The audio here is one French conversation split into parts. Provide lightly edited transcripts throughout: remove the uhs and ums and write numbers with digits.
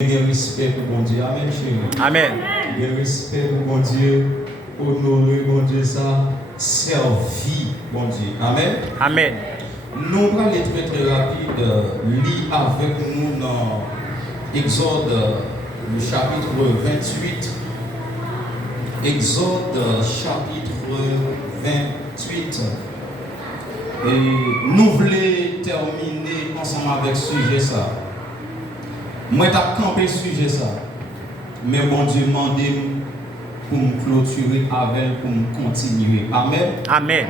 Bien respect pour bon Dieu. Amen, chérie. Amen. Bien respect pour bon Dieu. Honorer bon Dieu, ça. Servir bon Dieu. Amen. Amen. Nous allons aller très rapide. Lire avec nous dans Exode, le chapitre 28. Exode, chapitre 28. Et nous voulons terminer ensemble avec ce sujet ça. Moi, j'ai campé le sujet ça. Mais bon Dieu m'a demandé pour me clôturer avec, pour me continuer. Amen. Amen.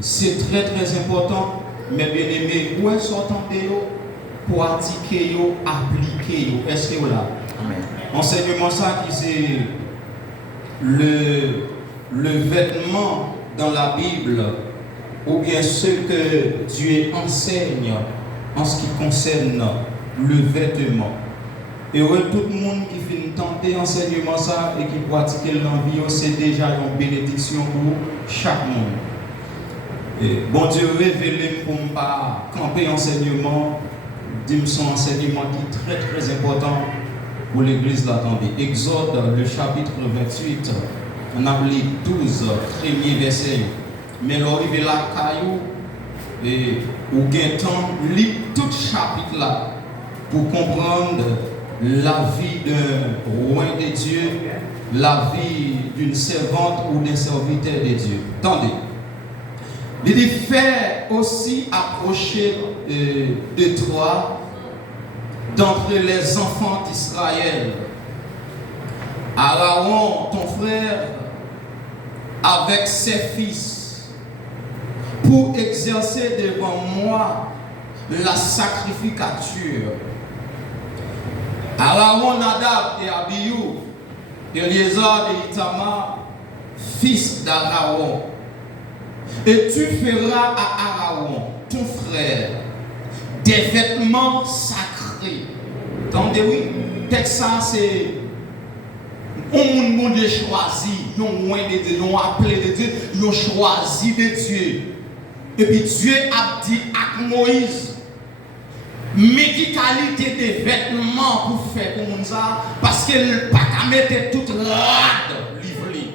C'est très très important. Mais bien aimé, où est-ce que pour pratiquer, appliquer? Est-ce que là? Amen. Enseignement ça qui c'est le vêtement dans la Bible, ou bien ce que Dieu enseigne en ce qui concerne le vêtement. Et tout le monde qui fait tenter enseignement ça et qui pratique l'envie, c'est déjà une bénédiction pour chaque monde. Et bon Dieu révèle pour ne pas camper enseignement, dit son enseignement qui est très très important pour l'église l'attendait. Exode, le chapitre 28, on a les 12 premiers versets. Mais l'arrivée là, caillou, et ou gain temps, lit tout chapitre là pour comprendre la vie d'un roi de Dieu, la vie d'une servante ou d'un serviteur de Dieu. Attendez. Il dit faire aussi approcher de toi d'entre les enfants d'Israël. Aaron, ton frère, avec ses fils, pour exercer devant moi la sacrificature. Aaron, Nadab et Abihu, Eliezer et Itamar, fils d'Aaron. Et tu feras à Aaron, ton frère, des vêtements sacrés. Attendez, oui, texte ça, c'est on monde choisi, non moins de Dieu, non appelé de Dieu, non choisi de Dieu. Et puis Dieu a dit à Moïse, mais qui qualité de vêtements pour faire comme ça, parce qu'elle n'a pas qu'à mettre toute rade livrée.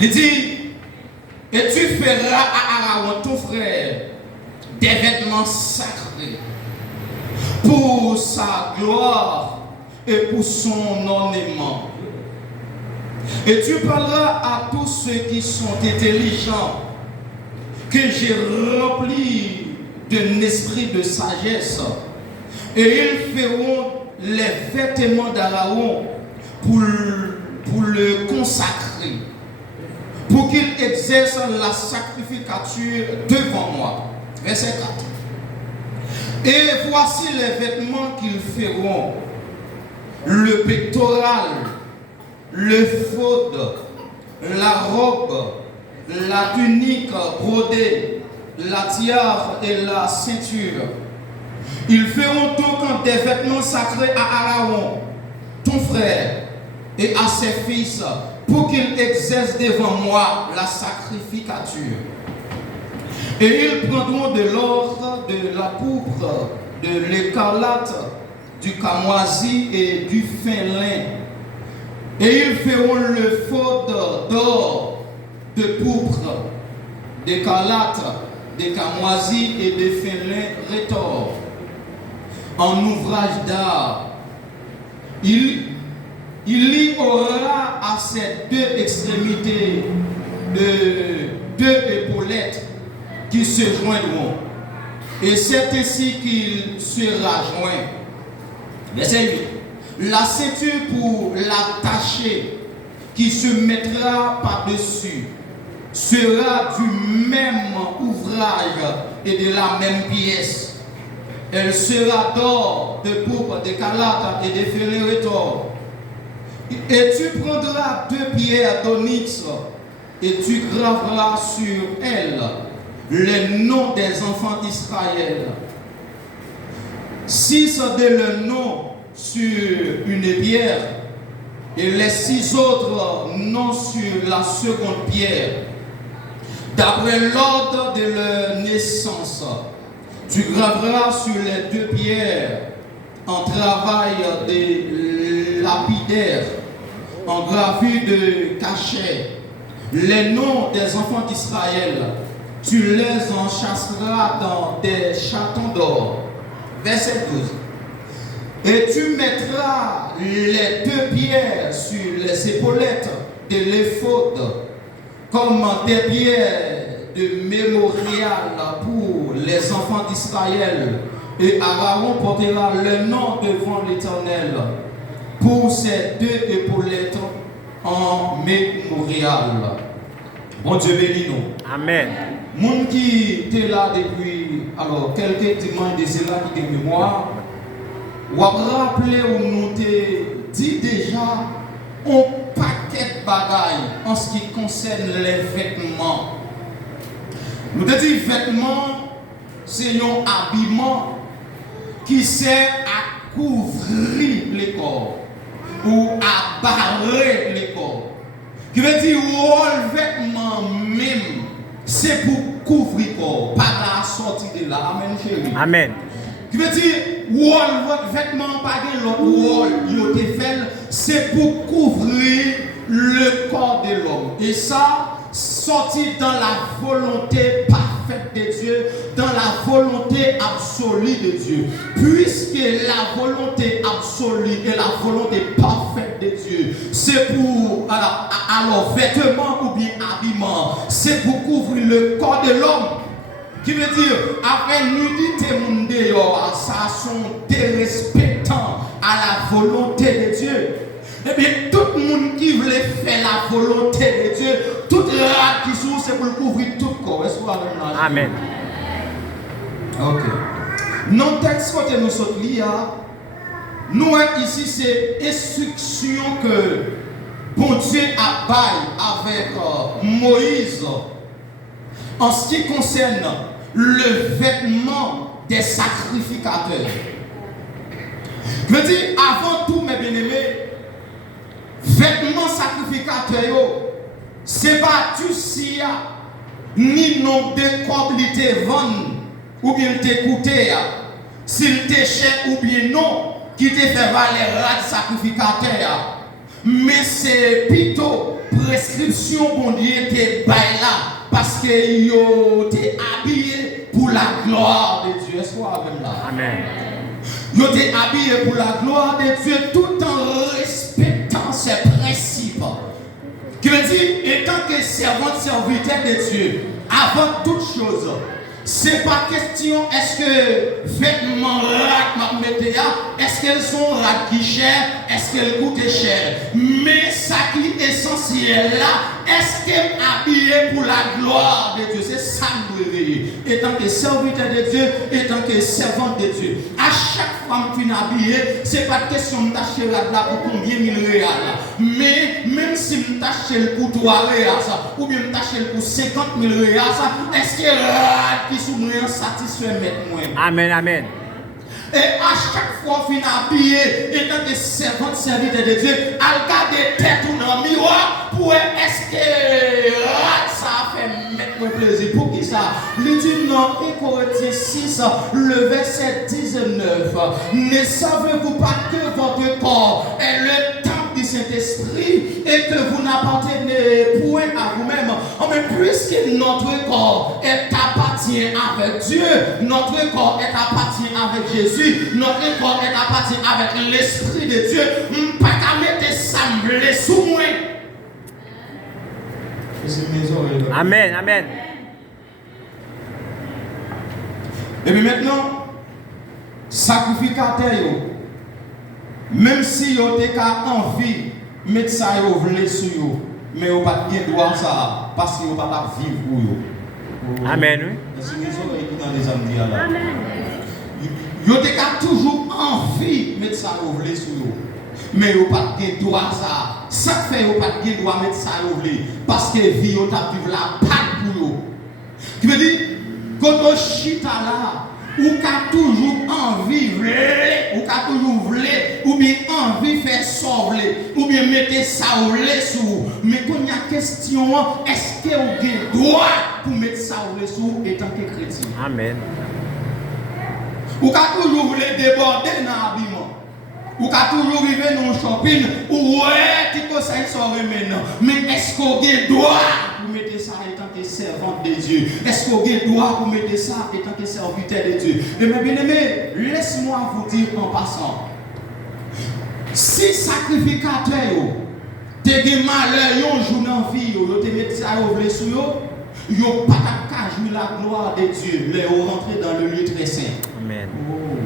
Il dit, et tu feras à Aaron, ton frère, des vêtements sacrés pour sa gloire et pour son ornement. Et tu parleras à tous ceux qui sont intelligents que j'ai remplis d'un esprit de sagesse, et ils feront les vêtements d'Aaron pour le consacrer, pour qu'il exerce la sacrificature devant moi. Verset 4. Et voici les vêtements qu'ils feront: le pectoral, le faute, la robe, la tunique brodée, la tiare et la ceinture. Ils feront donc des vêtements sacrés à Aaron, ton frère, et à ses fils, pour qu'ils exercent devant moi la sacrificature. Et ils prendront de l'or, de la pourpre, de l'écarlate, du camoisi et du fin lin. Et ils feront le faute d'or, de pourpre, d'écarlate, de camoisi et de fin lin rétors, en ouvrage d'art. Il y aura à ces deux extrémités deux épaulettes qui se joindront. Et c'est ainsi qu'il sera joint. Verset 8. La ceinture pour l'attacher qui se mettra par-dessus sera du même ouvrage et de la même pièce. Elle sera d'or, de pourpre, d'écarlate et de fin rétors. Et tu prendras 2 pierres d'onyx et tu graveras sur elles les noms des enfants d'Israël. 6 de leurs noms sur une pierre et les 6 autres noms sur la seconde pierre. D'après l'ordre de leur naissance, tu graveras sur les 2 pierres en travail de lapidaire, en gravure de cachet, les noms des enfants d'Israël, tu les enchasseras dans des chatons d'or. Verset 12. Et tu mettras les 2 pierres sur les épaulettes de l'éphod comme des pierres de mémorial pour les enfants d'Israël. Et Aaron portera le nom devant l'Éternel pour ces 2 épaulettes en mémorial. Bon Dieu bénis nous. Amen. Moun qui était là depuis quelques dimanches de cela qui est mémoire, ou à rappeler où nous t'ai dit déjà un paquet de bagailles en ce qui concerne les vêtements. Nous t'ai dit vêtements, c'est un habillement qui sert à couvrir le corps ou à barrer le corps. Qui veut dire le vêtement même, c'est pour couvrir le corps, pas la sortie de là. Amen, chérie. Amen. Qui veut dire votre vêtement, pas de l'autre c'est pour couvrir le corps de l'homme. Et ça, sorti dans la volonté parfaite de Dieu, dans la volonté absolue de Dieu. Puisque la volonté absolue et la volonté parfaite de Dieu, c'est pour alors vêtements ou bien habillement, c'est pour couvrir le corps de l'homme. Qui veut dire, après nudité moun dehors, ça sont dérespectant à la volonté de Dieu. Eh bien, tout le monde qui voulait faire la volonté de Dieu, toute rate qui sont, c'est pour couvrir tout le corps. Est-ce que vous avez un Amen. Ok. Non, texte côté nous sommes liés, nous ici, c'est instruction que bon Dieu a bail avec Moïse en ce qui concerne le vêtement des sacrificateurs. Je veux dire, avant tout, mes bien-aimés, vêtements sacrificateurs, c'est pas tu si ni non décoblité vendre ou bien t'écouter, s'il t'est cher ou bien non, qui te fait valer de sacrificateur. Mais c'est plutôt prescription bon Dieu te bail là. Parce que yo t'es habillé pour la gloire de Dieu. Est-ce que vous avez là? Amen. Yo t'es habillé pour la gloire de Dieu tout en respectant ses principes. Que veut dire, étant que servant serviteur de Dieu, avant toute chose, c'est pas question est-ce que vêtements rat m'a metté est-ce qu'elles sont rat qui chères, est-ce qu'elles coûtent cher, mais ça qui est essentiel là, est-ce qu'elle est habillée pour la gloire de Dieu? C'est ça que nous devons. Étant que serviteur de Dieu, étant que servante de Dieu, à chaque fois que tu es habillé, ce n'est pas question de t'acheter là pour combien de réals, mais même si tu t'achètes pour 3 réals ou bien tu t'achètes pour 50 000 réals, est-ce que qui sont satisfaits maintenant? Amen, amen. Et à chaque fois qu'on est habillé, étant que servante serviteur de Dieu, à regarder tête ou dans le miroir, pour est-ce que ça fait mettre plaisir? Pour qui ça? Il dit dans Corinthiens 6, le verset 19. Ne savez-vous pas que votre corps est le temple du Saint-Esprit et que vous n'appartenez point à vous-même? Mais puisque notre corps appartient avec Dieu, notre corps appartient avec Jésus, notre corps appartient avec l'Esprit de Dieu, pas qu'à mettre semblé sous moi. Amen, amen. Et puis maintenant, sacrificateur, même si vous avez envie de mettre ça sur vous, mais vous n'avez pas de droit ça parce que vous n'avez pas vivre pour vous. Amen. Vous avez toujours envie de mettre ça sur vous, mais vous n'avez pas de droit ça. Ça fait que vous n'avez pas de droit de mettre ça sur vous parce que vie vous avez vivre la patte pour vous. Qui veut dire, quand vous chita là, ou qu'a toujours envie ou qu'a toujours voulu ou bien envie faire sauver ou bien mettre ça au lait sous, mais quand il y a question, est-ce que vous avez droit pour mettre ça au lait sous étant que chrétien? Amen. Ou qu'a toujours voulu déborder dans l'habillement. Ou qu'à toujours arriver dans le shopping, ou ouais, tu conseilles ça maintenant. Mais est-ce qu'on a droit pour mettre ça étant que servante de Dieu? Est-ce qu'on a droit pour mettre ça étant que serviteur de Dieu? Et mes bien-aimés, laisse-moi vous dire en passant. Si sacrificateur, tu as des malheurs, un jour dans la vie, tu mets ça au blé sur eux, tu n'as pas qu'à jouer la gloire de Dieu, mais vous rentrez dans le lieu très saint. Amen. Oh.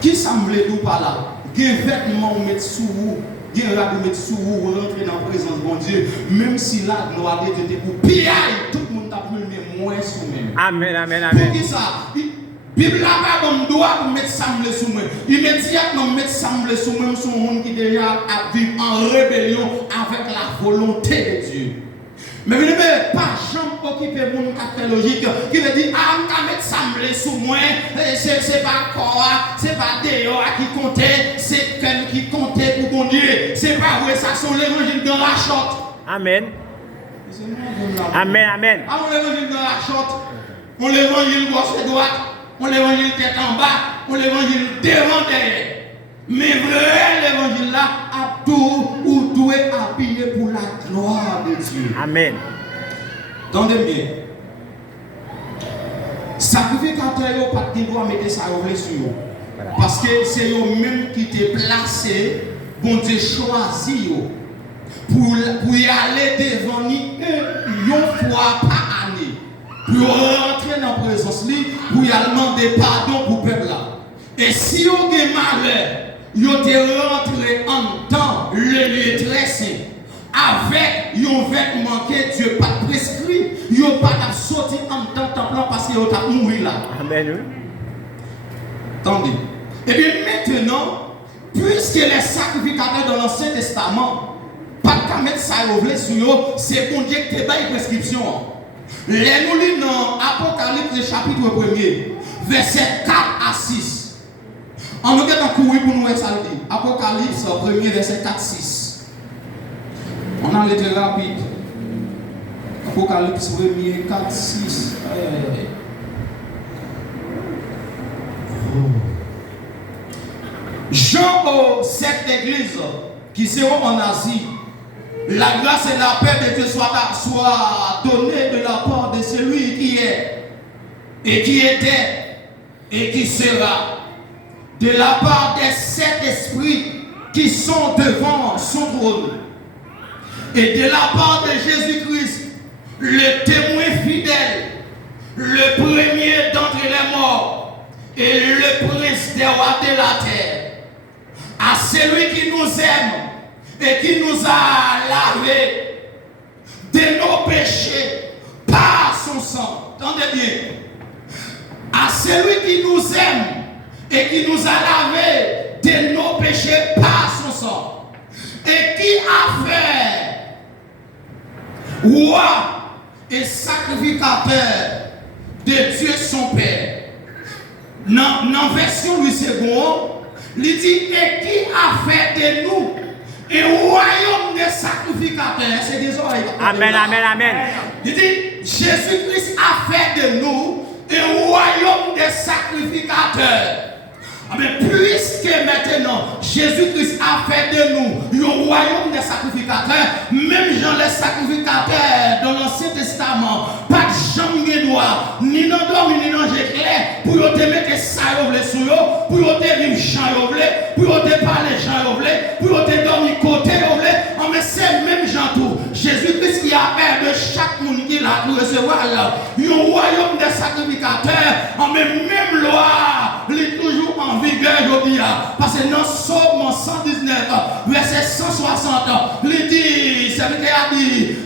Qui semble nous par là? Des vêtements vous mettez sous vous, des draps vous mettez sous vous, vous rentrez dans la présence de mon Dieu, même si la gloire de Dieu était pour piller, tout le monde a plus le moins sous même. Amen, amen, amen. Pour qui ça? Bible là bas bon doit pour mettre semble sous moi. Immédiatement mettre semble sous moi sur un monde qui déjà a vécu en rébellion avec la volonté de Dieu. Mais vous ne pouvez pas jamais occuper mon café logique qui veut dire ah on mettre semble sous moi, c'est pas quoi, c'est pas dehors qui comptait, c'est quelqu'un qui comptait pour mon Dieu. C'est pas vrai, ça sont l'évangile dans la chotte. Amen. Amen, amen. Ah on l'évangile dans la chotte. On l'évangile gauche et droite. On l'évangile tête en bas, on l'évangile devant derrière. Mais vrai l'évangile là, a tout ou doit appuyer pour la gloire de Dieu. Amen. Entendez bien. Sacrificateur, pas de droit mettre ça au sur eux. Parce que c'est eux-mêmes qui t'ont placé, bon Dieu choisi pour y aller devant nous une fois par année. Pour rentrer dans la présence, pour y demander pardon pour le peuple là. Et si vous avez malheur, vous êtes rentré en temps, le lieu très saint, avec un vêtement que Dieu n'a pas prescrit, vous n'avez pas sorti en temps temple parce que vous avez mouru là. Amen. Attendez. Et bien maintenant, puisque les sacrificateurs dans l'Ancien Testament, pas de mettre ça sur eux, c'est bon Dieu qui te donne une prescription. Les nous lisons dans Apocalypse chapitre 1er, verset 4 à 6. On nous a courir pour nous exalter. Apocalypse 1er, verset 4 à 6. On a l'été rapide. Apocalypse 1er, 4 6. Jean aux sept églises qui seront en Asie. La grâce et la paix de Dieu soient données de la part de celui qui est, et qui était, et qui sera. De la part des sept esprits qui sont devant son trône. Et de la part de Jésus-Christ, le témoin fidèle, le premier d'entre les morts, et le prince des rois de la terre. À celui qui nous aime, et qui nous a lavé de nos péchés par son sang. Entendez bien. À celui qui nous aime et qui nous a lavé de nos péchés par son sang. Et qui a fait roi et sacrificateur de Dieu son Père. Dans version Louis II, il dit et qui a fait de nous et royaume des sacrificateurs, c'est des oreilles. Amen, amen, amen. Il dit, Jésus-Christ a fait de nous un royaume des sacrificateurs. Mais puisque maintenant, Jésus-Christ a fait de nous un royaume des sacrificateurs, même Jean les sacrificateurs dans l'Ancien Testament, pas de jambe de droit, ni dans dormi, ni dans clair, pour te mettre ça sur eux, pour te vivre chant, pour te parler chant, pour te dormir côté, mais c'est même Jean tout. Jésus-Christ qui a fait de chaque monde qui l'a pour recevoir un royaume des sacrificateurs, mais même loi, il est toujours en vigueur aujourd'hui. Parce que dans Somme 119, verset 160, il dit, c'est ce qu'il a dit,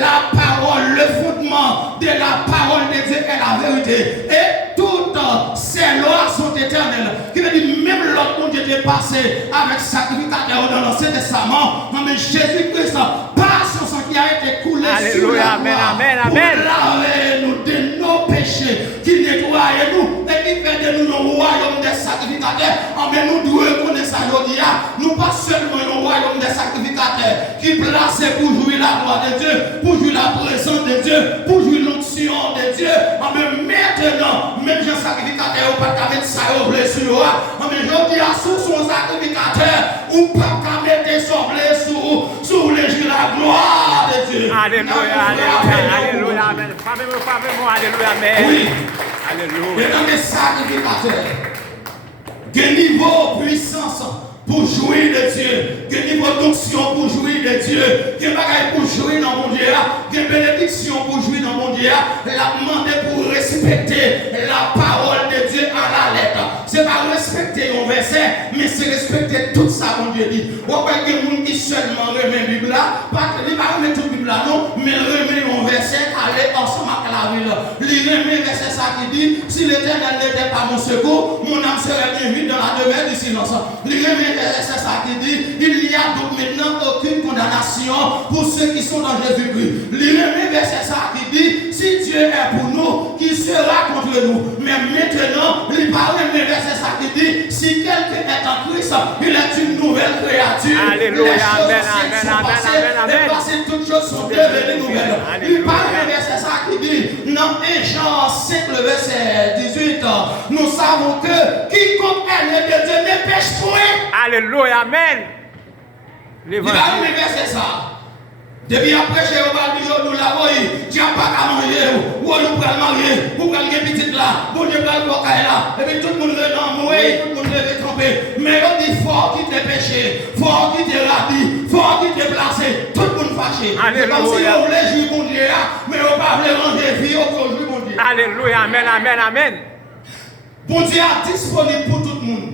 la parole, le fondement de la parole de Dieu est la vérité. Et toutes ces lois sont éternelles. Qui veut dire, même l'autre monde était passé avec sacrificateur dans l'Ancien Testament, mais Jésus-Christ, par son sang qui a été coulé sur la croix, pour laver nous de nos péchés, qui nettoie nous et qui fait de nous un royaume des sacrificateurs. Mais nous devons reconnaître ça aujourd'hui. Nous pas seulement un royaume des sacrificateurs qui placé pour jouir la gloire de Dieu, pour jouir la présence de Dieu, pour jouir notre fonction de Dieu. Maintenant, même Jean sacrificateur, pas qu'à mettre ça au blessure. Mais je dis à sous son sacrificateur, ou pas qu'à mettre son blessure sous les yeux de la gloire de Dieu. Alléluia, alléluia, alléluia, amen. Frappez-moi, alléluia, amen. Oui. Alléluia. Et dans les sacrificateurs, quel niveau puissance pour jouir de Dieu, quel niveau d'onction pour jouir de Dieu, quel bagage pour jouir dans mon Dieu, quelle bénédiction pour jouir dans mon Dieu, la demandé pour respecter la parole de Dieu à la lettre. C'est pas respecter un verset, mais c'est respecter tout ça, mon Dieu dit. On va que les gens qui seulement remet la Bible là, pas remettre toute la Bible là, non, mais remet un verset, aller ensemble avec la ville. Il remet un verset ça qui dit, si l'Éternel n'était pas mon secours, mon âme serait bien vite dans la demeure du silence. Il remet c'est ça qui dit, il n'y a donc maintenant aucune condamnation pour ceux qui sont dans Jésus-Christ. Le verset ça qui dit, si Dieu est pour nous, qui sera contre nous. Mais maintenant, il parle le verset ça qui dit, si quelqu'un est en Christ, il est une nouvelle créature. Alléluia, amen, amen, et passées, toutes choses sont devenues nouvelles. Il parle le verset ça qui dit, dans 1 Jean 5, le verset 18, nous savons que quiconque est né de Dieu ne pêche point. Alléluia, amen. Il va nous verser ça. Depuis après, chez nous l'avons dit, tu n'as pas qu'à manger, ou nous prenons marier, ou prenons une petite là, ou Dieu prenons le là, et puis tout le monde est dans le tout le monde est trompé. Mais on dit, faut qu'il te péché, faut qu'il te radis, faut qu'il te placé, tout le monde fâché. C'est comme si on voulait jouer mon Dieu, mais on ne va pas ranger vie, on peut jouer mon Dieu. Alléluia, amen, amen, amen. Bon Dieu est disponible pour tout le monde.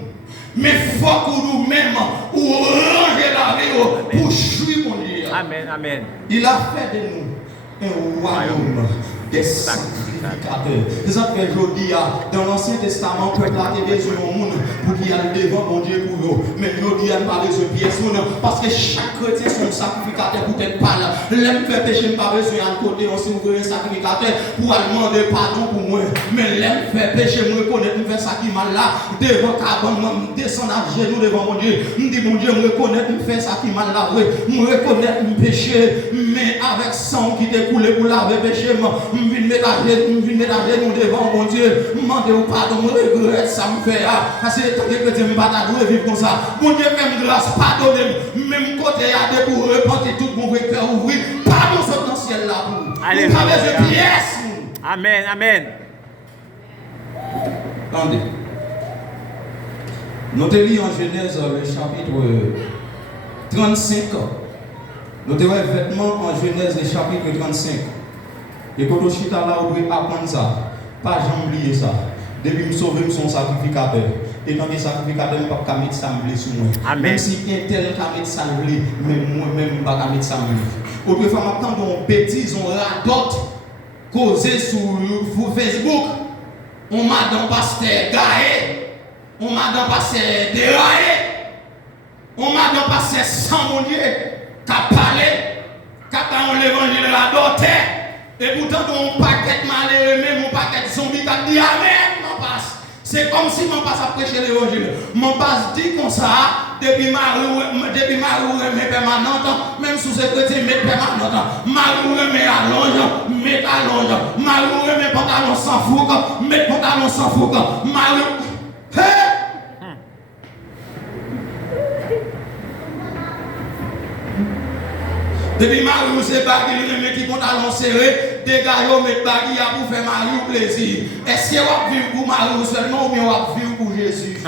Mais il faut que nous-mêmes ou ranger la vie pour jouir mon Dieu. Amen, amen. Il a fait de nous un royaume des sacrificateurs. Les autres aujourd'hui, dans l'Ancien Testament, le peuple a été besoin au monde pour qu'il aille devant mon Dieu pour eux. Mais aujourd'hui, il n'y a pas besoin de pièces parce que chaque chrétien son sacrificateur pour être pas là. L'aime faire péché, pas besoin de côté, on s'est ouvert un sacrificateur pour demander pardon pour moi. Mais l'aime faire péché, me reconnaître, me faire ça qui mal là, devant Caban, me descendre à genoux devant mon Dieu. Me dit, mon Dieu, me reconnaître, me faire ça qui mal là, me reconnaître, me péché, mais avec sang qui découle pour laver péché, me viens mettre à genoux devant mon Dieu, me demander au pardon, me regrette, ça me fait, parce que tant que je me bats à vivre comme ça. Mon Dieu, même grâce, pardonnez, même côté à deux pour repentir tout mon cœur ouvrir, pardon ce dans le ciel là pour. Alléluia. Avec pièces. Amen, amen. Attendez. Nous te lisons en Genèse le chapitre 35. Nous te voyons vêtements en Genèse le chapitre 35. Et quand on chita là, on doit apprendre ça. Pas jamais oublier ça. Depuis que je sauve son sacrificateur. Et quand je suis sacrificateur, je ne peux pas mettre ça sur moi. Amen. Même si un tel peut mettre ça sur lui, même moi-même, je ne peux pas mettre ça sur lui. Autrefois, maintenant, on bêtise, on radote, causé sur Facebook. On m'a dans pasteur gaé. On m'a dans pasteur déraillé. On m'a dans pasteur sans mon Dieu. Qui a parlé. Qui a parlé l'évangile radoté. Et pourtant, mon paquet malheureux, même mon paquet zombie qui a dit Amen, mon passe. C'est comme si mon passe a prêché l'évangile. Mon passe dit comme ça, depuis Marou remet permanente, même sous ce côté, met permanente. Marou remet allonge, met allonge. Marou remet pantalon sans fouque, met pantalon sans fouque. Marou. Hey! Depuis Marie, c'est bagui, il remet qui pantalon serré, dégage, met bagui pour faire Marie plaisir. Est-ce que vous avez vu pour Marie seulement ou bien vous avez vu pour Jésus?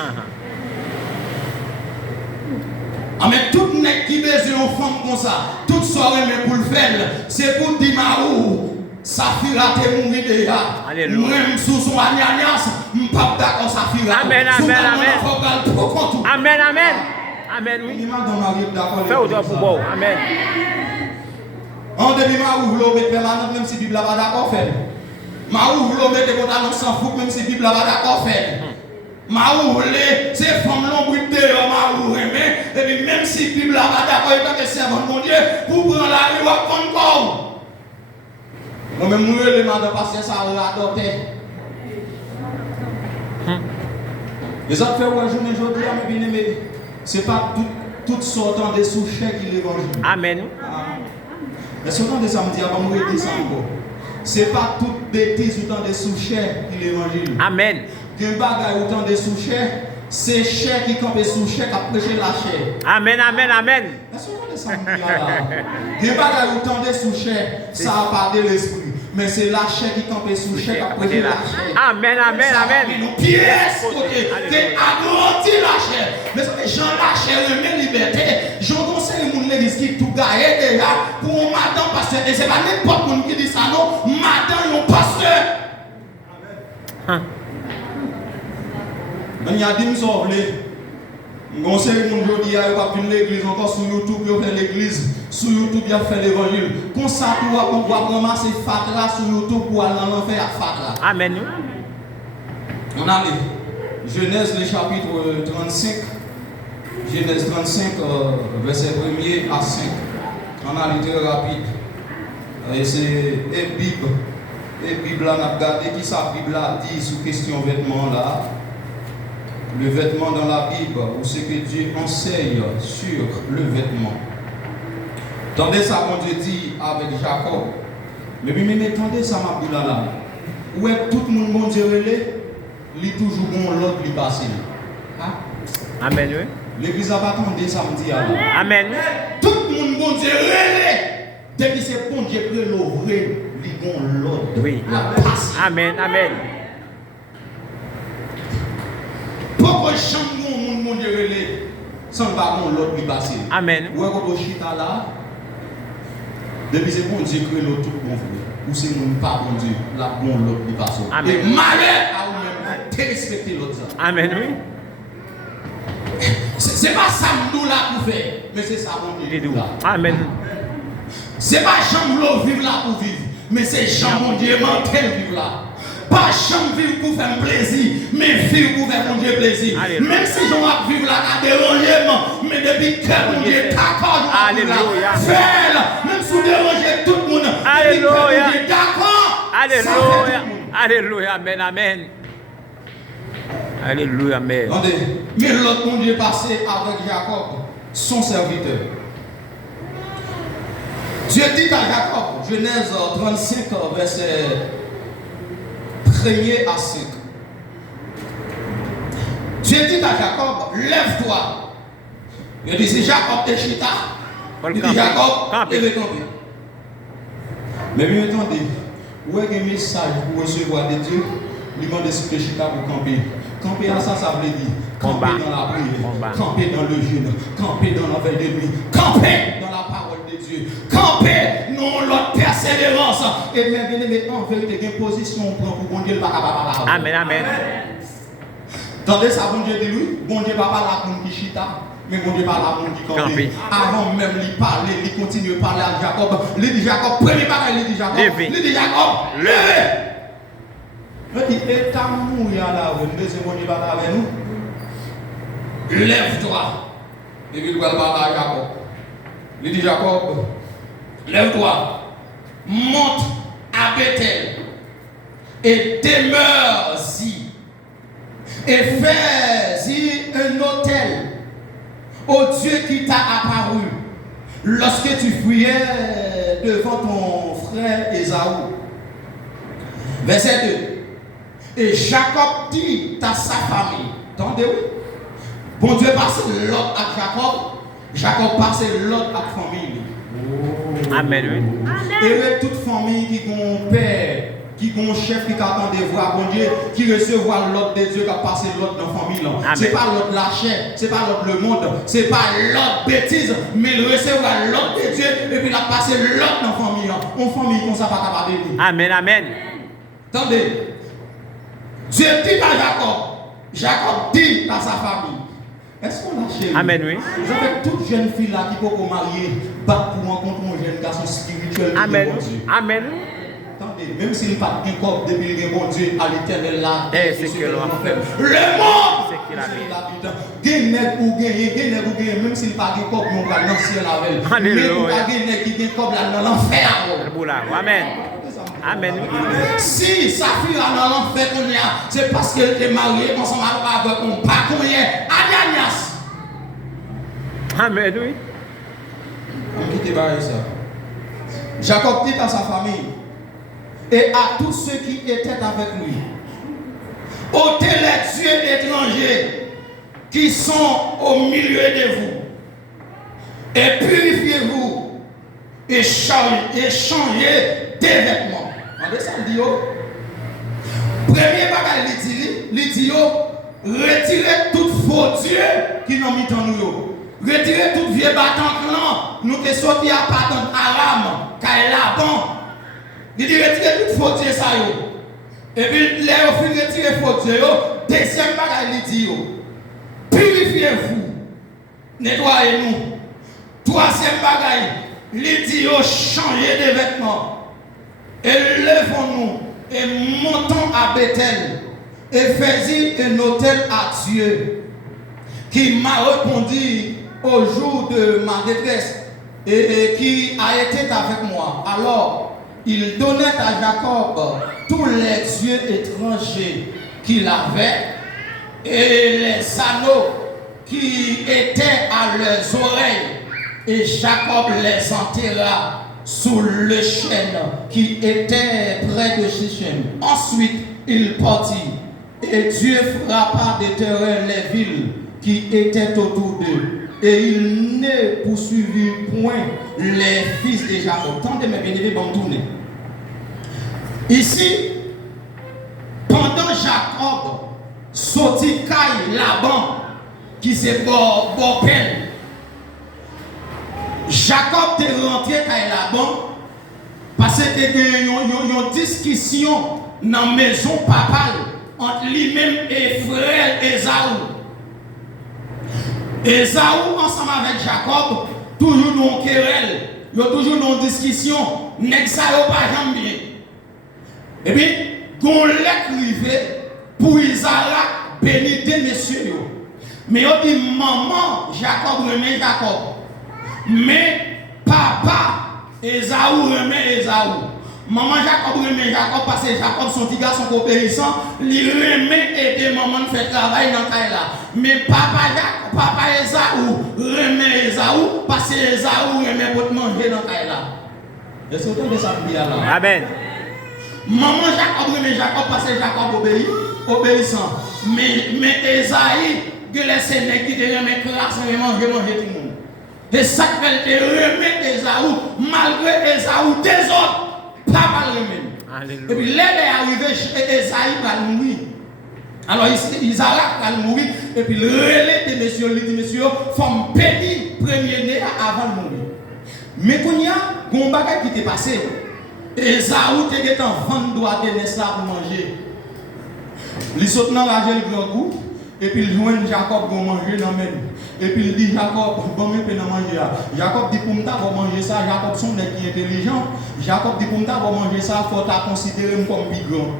Mais tout le monde qui besoin de femme comme ça, toute soirée, mais pour le faire, c'est pour dire Marie, ça fera te mourir déjà. Même sous son alliance, je ne suis pas d'accord, ça fera. Amen, amen, amen. Amen, amen. Amen, oui. Fais autant pour vous. Amen. En début, je voulais mettre permanent, même si la Bible n'a pas d'accord fait. Je voulais mettre des pantalons sans fou, même si la Bible n'a pas d'accord fait. Je voulais, ces femmes l'ont brûlé, je voulais, et puis même si la Bible n'a pas d'accord, il faut que c'est avant mon Dieu, pour prendre la rue, à prendre corps. Moi-même, je voulais demander parce que ça a adopté. Les autres fait ouais, journée aujourd'hui, mes bien-aimés, ce n'est pas toutes sortes de sous-chèques qui l'évangile. Amen. Mais ce temps de samedi, avant de mourir, ça encore. c'est pas toute bêtise autant de sous-chair qui l'évangile. Amen. Il y a un bagage autant de sous-chair, c'est chair qui campe sous chair qui a prêché la chair. Amen, amen, amen. Est-ce que vous connaissez ça? Il y a un bagage autant de sous-chair, ça a parlé l'esprit. Mais c'est la chair qui campe sous chair qui a prêché la chair. Amen, amen, amen. Nous pièces côté, c'est agrandir la chair. Mais les gens la chair remet liberté. J'en conseille les gens l'église qui tout gagne déjà pour un matin pasteur. Et c'est pas n'importe qui qui dit ça non. Matin un pasteur. Il y a des gens qui conseille les gens qui ne pas venir l'église encore sur YouTube, ils fait l'église. Sur YouTube, il a fait l'évangile. Comme ça, tu vas ramasser Fatra sur YouTube pour aller en enfer à Fatra. Amen. On a Genèse, le chapitre 35. Genèse 35, verset 1er à 5. On a lu très rapide. Et c'est une Bible. Et Bible, on a regardé qui sa Bible a dit sur question vêtements là. Le vêtement dans la Bible, ou ce que Dieu enseigne sur le vêtement. Tendez ça, mon Dieu dit avec Jacob. Mais attendez ça, ma Bible là. Où est tout le monde, mon Dieu, il toujours bon l'autre, il passe. Amen, oui. L'église va attendre samedi. Amen. Tout le monde, mon Dieu, depuis c'est bon Dieu, il vrai, il bon l'autre. Oui. Amen, amen. Pourquoi chambre mon Dieu, sans pas bon l'autre, il passe. Amen. Où est-ce que chita là? Depuis c'est bon Dieu, il l'autre, tout bon frère. Ou c'est mon pas bon Dieu, la bon l'autre, il passe. Amen. Et malheur à vous-même, respecter l'autre. Amen, oui. C'est pas ça nous là pour faire, mais c'est ça mon Dieu. Amen. C'est pas chambre l'eau vivre là pour vivre, mais c'est chambre mon Dieu mental vivre là. Pas chambre vivre pour faire plaisir, mais vivre pour faire mon Dieu plaisir. Alléluia. Même si j'en ai vivre là à déranger, mais depuis que mon Dieu t'accorde, faire, même si vous dérangez tout le monde, Alléluia. d'accord. Alléluia. Alléluia. Amen, amen. Alléluia, amen. Attendez, mais l'autre mon Dieu passé avec Jacob, son serviteur. Dieu dit à Jacob, Genèse 35, verset 1er à 5. Dieu dit à Jacob, lève-toi. Il dit, c'est Jacob de Chita. Il dit, Jacob, il est tombé. Mais bien attendez, où est le message pour recevoir de Dieu? Il demande de Chita pour camper. Camper à ça, ça veut dire camper dans la prière, camper dans le jeûne, camper dans la veille de nuit, camper dans la parole de Dieu, camper non l'autre persévérance. Et bien, en vérité, il y a une position pour bon Dieu. Amen, amen. Tendez ça, bon Dieu dit lui, bon Dieu va pas là pour qui chita, mais bon Dieu va là pour qui camper. Avant même lui parler, lui continue de parler à Jacob. Lui dit Jacob, premier bagage, lui dit Jacob. Lui dit Jacob, levez. Il dit, et ta mouille là, vous ne deuxième bon Dieu va là avec nous. Lève-toi. Et puis il va parler à Jacob. Il dit Jacob, lève-toi, monte à Bethel et demeure-y. Et fais-y un autel au Dieu qui t'a apparu lorsque tu fuyais devant ton frère Ésaü. Verset 2. Et Jacob dit à sa famille, entendez-vous? Bon Dieu passe l'autre à Jacob, Jacob passe l'autre à la famille. Oh. Amen. Et toute famille qui a un père, qui a un chef qui attend de voir bon Dieu, qui recevoir l'autre de Dieu qui a passé l'autre dans la famille. Ce n'est pas l'autre la chair, ce n'est pas l'autre le monde, ce n'est pas l'autre bêtise, mais il recevoir l'autre de Dieu et puis il a passé l'autre dans la famille. Une famille comme ça pas capable de vivre. Amen, amen. Attendez. Dieu dit à Jacob, Jacob dit à sa famille. Est-ce qu'on a chéri? Amen, oui. Vous avez toute jeune fille là qui peut se marier, battre pour rencontrer un jeune garçon spirituel. Amen. Amen. Attendez, même s'il n'y a pas de corps depuis le bon Dieu à l'éternel là, c'est que l'on fait. Le monde, c'est qu'il a dit. Même s'il n'y a pas de corps, on va dans le ciel avec. Alléluia. Mais il n'y a pas de dans l'enfer. Amen. Amen. Si sa fille a dans l'enfer, c'est parce qu'elle était mariée ensemble avec un pas qu'on est Ananias. Amen, oui. On quitte ça. Jacob dit à sa famille, et à tous ceux qui étaient avec lui. Ôtez les dieux étrangers qui sont au milieu de vous et purifiez-vous et changez des vêtements. Regardez ça, il dit, premier bagage, il dit, retirez tout faux Dieu qui nous mis en nous. Retirez tout vieux bâton clan, nous qui sortis à Patan Aram, car là bon. Il dit, retirez tout faux Dieu ça. Et puis, les offres retirez faux Dieu. Deuxième bagage, il dit, purifiez-vous, nettoyez-nous. Troisième bagage, il dit, changez de vêtements. Élevons-nous et montons à Bethel et fais-y un autel à Dieu qui m'a répondu au jour de ma détresse et qui a été avec moi. Alors, il donnait à Jacob tous les dieux étrangers qu'il avait et les anneaux qui étaient à leurs oreilles. Et Jacob les enterra sous le chêne qui était près de Shichem. Ensuite, il partit et Dieu frappa de terreur les villes qui étaient autour d'eux. Et il ne poursuivit point les fils de Jacob. Tendez mes bien-aimés, bon tourner. Ici, pendant Jacob sorti Caï Laban, qui s'est Bopel, Jacob est rentré Caï Laban parce que il y a une discussion dans la maison papale entre lui-même et frère Esaü. Esaü ensemble avec Jacob, toujours dans une querelle, il y a toujours dans une discussion, n'est-ce pas jamais bien. Et puis, on l'a crivé pour Isaac bénir des messieurs. Mais on dit, maman, Jacob remet Jacob. Mais papa, Esaü remet Esaü. Maman Jacob remet Jacob parce que Jacob, son petit garçon obéissant, il remet aider maman de faire travail dans le là. Mais papa Esaü remet Esaü parce que Esaü remet pour manger dans le là. Est-ce que vous entendez ça bien là? Amen. Maman Jacob remet Jacob parce que Jacob obéissant. Mais Esaü, que les Sénèques qui te remet classe, manger tout le monde. Et ça qu'elle te remet Esaü, malgré Esaü des autres. Pas mal remet. Et puis l'aide est arrivée, Esaü va mourir. Alors Isaac va mourir. Et puis le relais des messieurs, il dit messieurs, il faut me bénir premier-né avant de mourir. Mais quand il y a un bagage qui t'est passé, Esaü était en vente droit de naissance pour manger. Il saute dans la gel grand goût. Et puis il joint Jacob pour manger dans le même. Et puis il dit Jacob, bon, mais peut manger. Jacob dit pour moi, manger ça. Jacob son mec qui est intelligent. Jacob dit pour moi, manger ça. Il faut considérer comme plus grand.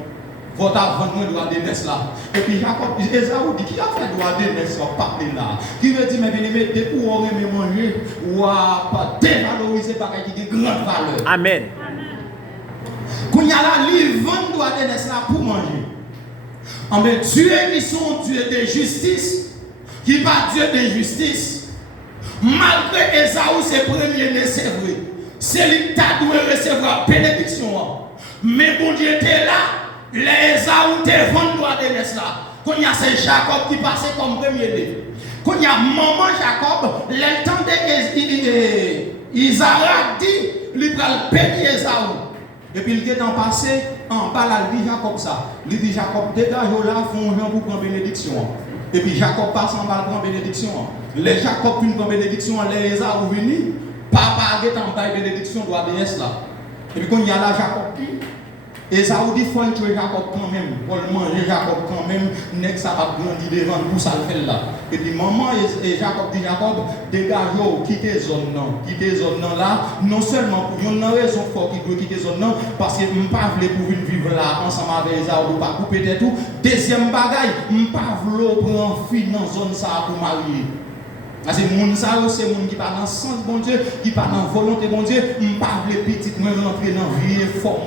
Il faut vendre le droit de naissance là. Et puis Jacob, Esaü dit qui a fait le droit de naissance là. Qui veut dire, mais bien aimé, dès que vous aurez manger, ou pas dévaloriser par qui a de grande valeur. Amen. Quand il y a là, il vend le droit de naissance là pour manger. Mais Dieu qui sont Dieu de justice, qui pas Dieu de justice, malgré Esaü c'est premier-né, c'est vrai. C'est lui qui a dû recevoir bénédiction. Mais bon Dieu était là, les Esaü te vendent droit de naissance là. Quand il y a c'est Jacob qui passait comme premier-né. Quand il y a maman Jacob, le temps de Isaac dit, il va bénir Esaü. Et puis il est en passé, en bas là, il dit Jacob ça. Il dit Jacob, dégage là, font un pour prendre bénédiction. Et puis Jacob passe en bas pour prendre bénédiction. Les Jacob qui prennent bénédiction, les Esaü venus, papa est en bas bénédiction, doit bien là. Et puis quand il y a là Jacob qui, Esaü dit faut tuer Jacob quand même, pour manger Jacob quand même, n'est-ce ça a grandi devant tout ça le fait là. Et puis maman et Jacob dit Jacob, dégage, quittez zone là, non seulement pour une raison forte qui doit quitter zone là, parce que je ne pas pour vivre là ensemble avec Esaü, ou pas couper tout. Deuxième bagaille, je ne pas prendre fille dans zone ça pour marier. Parce que les gens, c'est les gens qui parlent dans le sens bon Dieu, qui parlent dans la volonté bon Dieu. Je ne parle pas petit, je rentrer dans la vie et fort.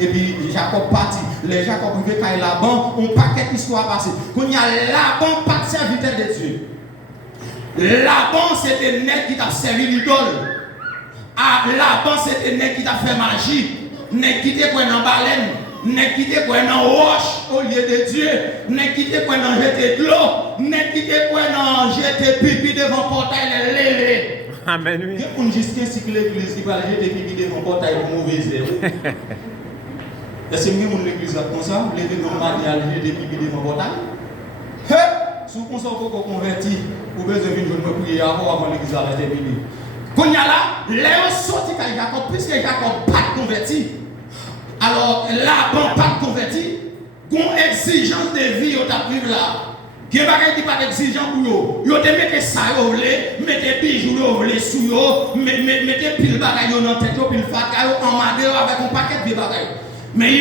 Et puis Jacob partit. Les Jacob arrivent à Laban, on paquet d'histoires passées. Quand il y a Laban, pas de serviteur de Dieu. Laban, c'était net qui t'a servi l'idole. Laban, c'était net qui t'a fait magie. n'est quitté quoi dans baleine, n'est quitté quoi dans roche au lieu de Dieu, n'est quitté quoi dans jeter de l'eau, n'est quitté quoi dans jeter pipi devant portail lélé. Amen. Oui. Il y a jusqu'à ce que l'église qui va jeter pipi devant portail pour mauvaise heure. Est-ce que l'église a comme ça, lever dans manière jeter pipi devant portail? Si vous pensez qu'on convertit, vous avez besoin de prier avant l'église à la terminer. Quand il y a là, Léo sorti avec Jacob, puisque Jacob pas converti. Alors là, bon, pas converti, une exigence de vie, on t'a pris là. Il y a des gens qui pas d'exigence pour eux. Ils te mettent ça, mettez bijoux, sous eux, mettez pile bagaille dans la tête, pile facaille, en madère avec un paquet de bagaille. Mais